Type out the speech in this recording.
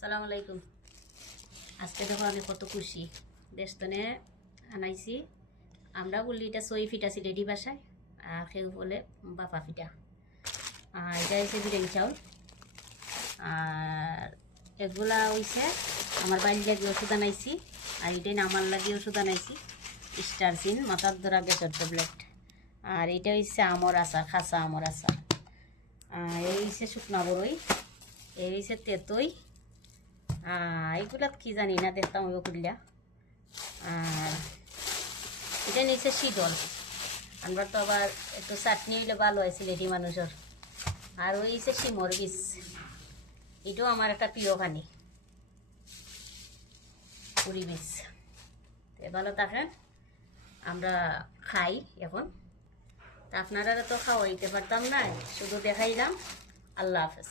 সালাম আলাইকুম। আজকে দেখো আমি কত খুশি। দেশতনে আনাইছি। আমরা বলি এটা সই ফিটা সিলেটি বাসায়, আর কেউ বলে বাপা ফিটা। এটা হচ্ছে বিরিয়ানি চাউল। আর এগুলা হইছে আমার বাইর লাগি ওষুধ আনাইছি। আর এটাই আমার লাগি ওষুধ আনাইছি, স্টারসিন মাথার ধরা গ্যাসের ট্যাবলেট। আর এটা হচ্ছে আমর আচার, খাসা আমর আচার। এই হচ্ছে শুকনা বড়ই, এই হচ্ছে তেতই। এগুলা কি জানি না, দেখতাম ওই করলা। আর এটা নিচে শীতল। আমরা তো আবার একটু চাটনি হইলে ভালো হয় সিলেটি মানুষের। আর ওই হচ্ছে শিমর বীজ, এটাও আমার একটা প্রিয় খানি, পুরি বীজ। ভালো থাকেন। আমরা খাই এখন। তা আপনারা তো খাওয়াইতে পারতাম না, শুধু দেখাইলাম। আল্লাহ হাফেজ।